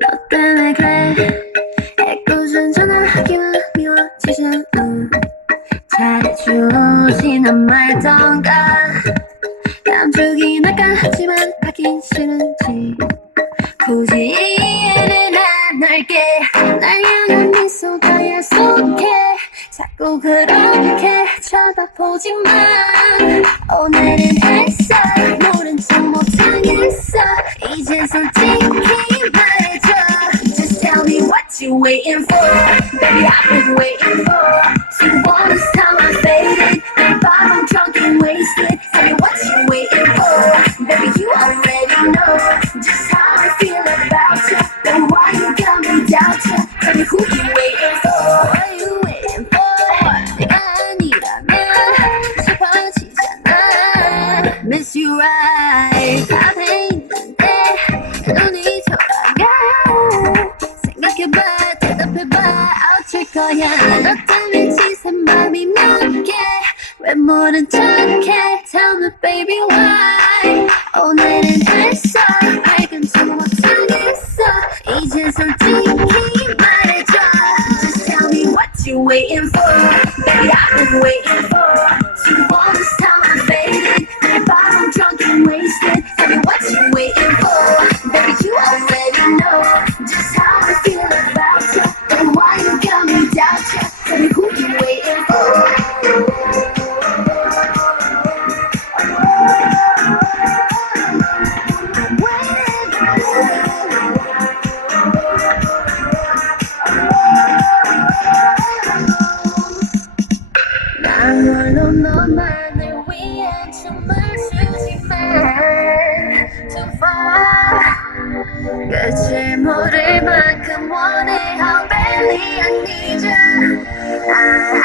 너 때문에 그래 애꿎은 전화하기만 미워지잖아 잘해주지는 말던가 감쪽이 날까 하지만 하긴 싫은지 굳이 이해는 안 할게 날 향한 미소가 약속해 자꾸 그렇게 쳐다보지만 오늘은 애써 모른 척 못하겠어 이제 솔직히 말해줘 Just tell me what you waiting for Baby I've been waiting for See all this time I faded And I'm drunk and wasted Tell me what you waiting for Baby you already know Just how I feel about you Then why you got me doubt you Tell me who you waiting for What you waiting for 내가 아니라면 슬퍼지잖아 Miss you right 앞에 있는데 눈이 돌아가 생각해봐 대답해봐 어쩔 거야 너 때문에 지샌 맘이 몇 개 왜 모른 척해 Tell me baby why 오늘은 애써 밝은 척 못하겠어 이제 솔직히 말해줘 Just tell me what you waiting for Baby I've been waiting for See all this time I faded And I'm drunk and wasted Tell me what you waiting for Baby you already know Just how I feel about you And why you got me doubt you Tell me who you waiting for 난 홀로 너만을 위한 춤을 추지만 Too far 끝을 모를 만큼 원해 How badly I need you